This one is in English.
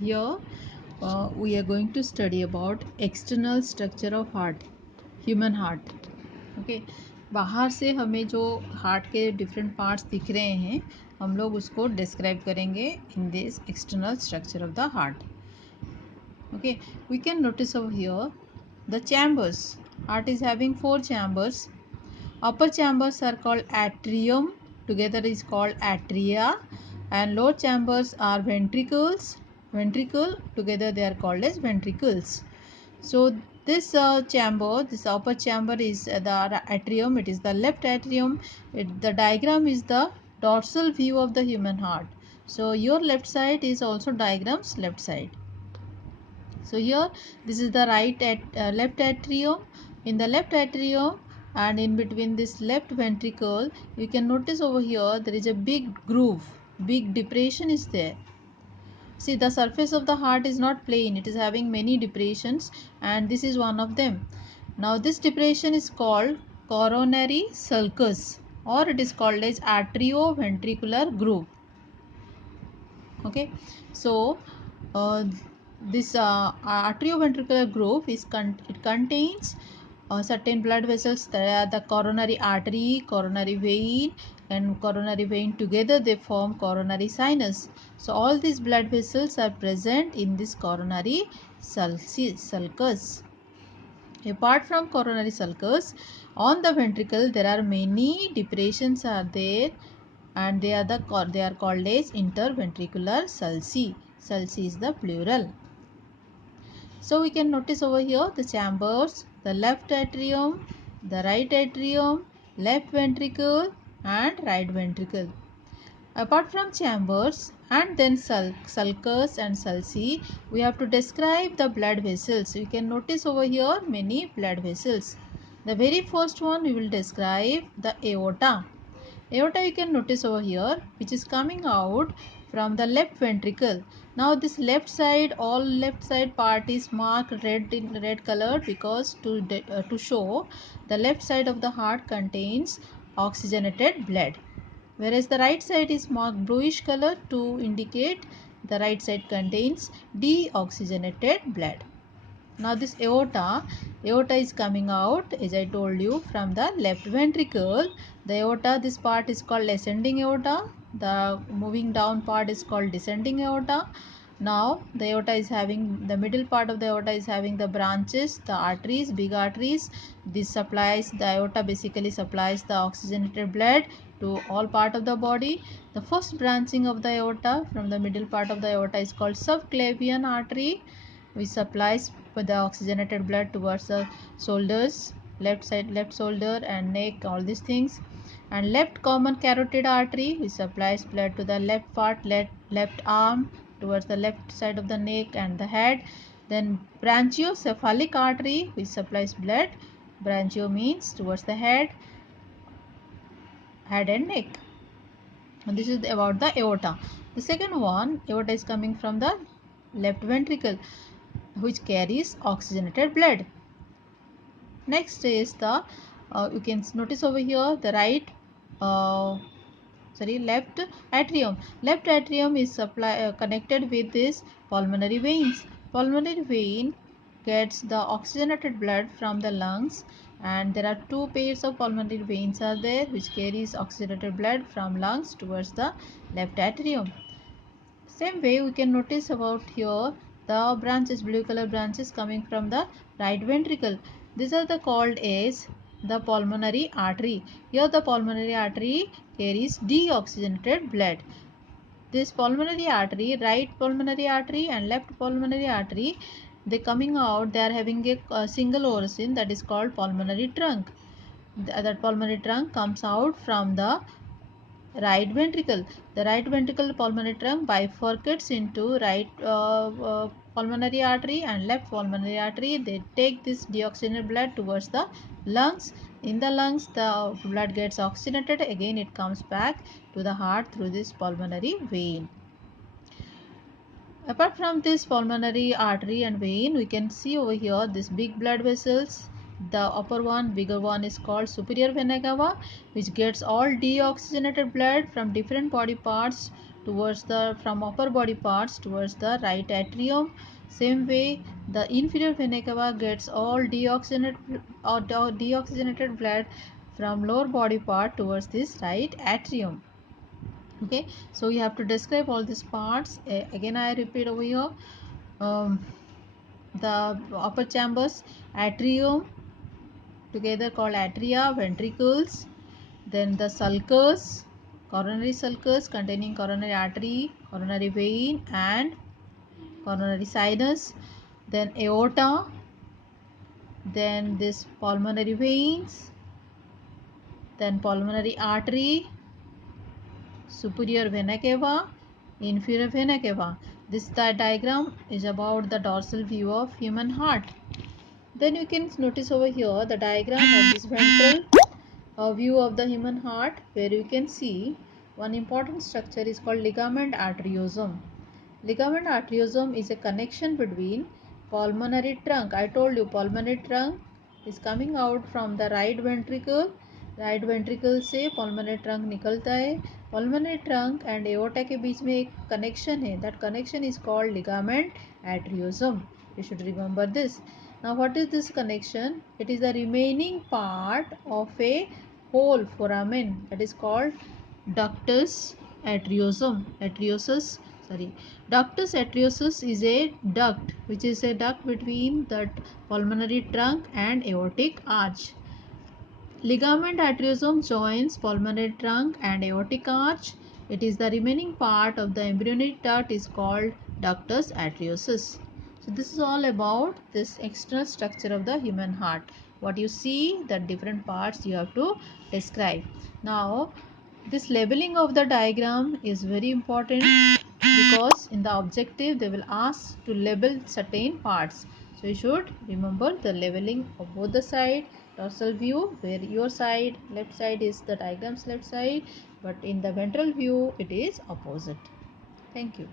Here we are going to study about external structure of heart, human heart. Okay, बाहर से हमें जो heart के डिफरेंट पार्ट्स दिख रहे हैं हम लोग उसको डिस्क्राइब करेंगे in this external structure of the heart. Okay, we can notice over here the chambers. Heart is having 4 chambers. Upper chambers are called atrium, together is called atria, and lower chambers are ventricles. Ventricle, together they are called as ventricles. So this chamber, this upper chamber is the atrium. It is the left atrium. The diagram is the dorsal view of the human heart. So your left side is also diagram's left side. So here this is the left atrium. In the left atrium and in between this left ventricle, you can notice over here there is a big groove, big depression is there. See, the surface of the heart is not plain, it is having many depressions, and this is one of them. Now this depression is called coronary sulcus, or it is called as atrioventricular groove. Okay, so this atrioventricular groove is it contains certain blood vessels. There are the coronary artery, coronary vein, and coronary vein together they form coronary sinus. So all these blood vessels are present in this coronary sulcus. Apart from coronary sulcus, on the ventricle there are many depressions are there, and they are called as interventricular sulci. Sulci is the plural. So we can notice over here the chambers, the left atrium, the right atrium, left ventricle and right ventricle. Apart from chambers and then sulcus and sulci, we have to describe the blood vessels. We can notice over here many blood vessels. The very first one we will describe the aorta. Aorta you can notice over here, which is coming out from the left ventricle. Now this all left side part is marked red color because to show the left side of the heart contains oxygenated blood, whereas the right side is marked bluish color to indicate the right side contains deoxygenated blood. Now this aorta is coming out, as I told you, from the left ventricle. The aorta, this part is called ascending aorta. The moving down part is called descending aorta. Now the aorta is having, the middle part of the aorta is having the branches, the arteries, big arteries. This supplies, the aorta basically supplies the oxygenated blood to all part of the body. The first branching of the aorta from the middle part of the aorta is called subclavian artery, which supplies the oxygenated blood towards the shoulders, left shoulder and neck, all these things. And left common carotid artery, which supplies blood to the left part, left arm, towards the left side of the neck and the head. Then brachiocephalic artery, which supplies blood, branchio means towards the head and neck. And this is about the aorta. The second one, aorta is coming from the left ventricle, which carries oxygenated blood. Next is the you can notice over here the left atrium. Left atrium is connected with this pulmonary veins. Pulmonary vein gets the oxygenated blood from the lungs, and there are 2 pairs of pulmonary veins are there which carries oxygenated blood from lungs towards the left atrium. Same way we can notice about here the branches, blue color branches coming from the right ventricle. These are called as the pulmonary artery. Here the pulmonary artery carries deoxygenated blood. This pulmonary artery, right pulmonary artery and left pulmonary artery, they coming out, they are having a single origin, that is called pulmonary trunk. That pulmonary trunk comes out from the right ventricle. The right ventricle pulmonary trunk bifurcates into right pulmonary artery and left pulmonary artery. They take this deoxygenated blood towards the lungs. In the lungs, the blood gets oxygenated. Again, it comes back to the heart through this pulmonary vein. Apart from this pulmonary artery and vein, we can see over here this big blood vessels. The upper one, bigger one, is called superior vena cava, which gets all deoxygenated blood from different body parts towards the from upper body parts towards the right atrium. Same way, the inferior vena cava gets all deoxygenated blood from lower body part towards this right atrium. Okay, so you have to describe all these parts. Again I repeat over here. um, the upper chambers, atrium, together called atria, ventricles, then the sulcus, coronary sulcus containing coronary artery, coronary vein and coronary sinus, then aorta, then this pulmonary veins, then pulmonary artery, superior vena cava, inferior vena cava. This diagram is about the dorsal view of human heart. Then you can notice over here the diagram of this ventral view of the human heart, where you can see one important structure is called ligament arteriosum. Ligament arteriosum is a connection between pulmonary trunk. I told you pulmonary trunk is coming out from the right ventricle. Right ventricle से pulmonary trunk निकलता है. Pulmonary trunk and aorta के बीच में एक connection है. That connection is called ligament arteriosum. You should remember this. Now what is this connection? It is the remaining part of a whole foramen that is called ductus atriosum. Ductus atriosus is a duct which is a duct between the pulmonary trunk and aortic arch. Ligament atriosum joins pulmonary trunk and aortic arch. It is the remaining part of the embryonic duct is called ductus atriosus. So this is all about this external structure of the human heart. What you see, the different parts you have to describe. Now this labeling of the diagram is very important because in the objective they will ask to label certain parts. So you should remember the labeling of both the side. Dorsal view, where your side, left side is the diagram's left side, but in the ventral view it is opposite. Thank you.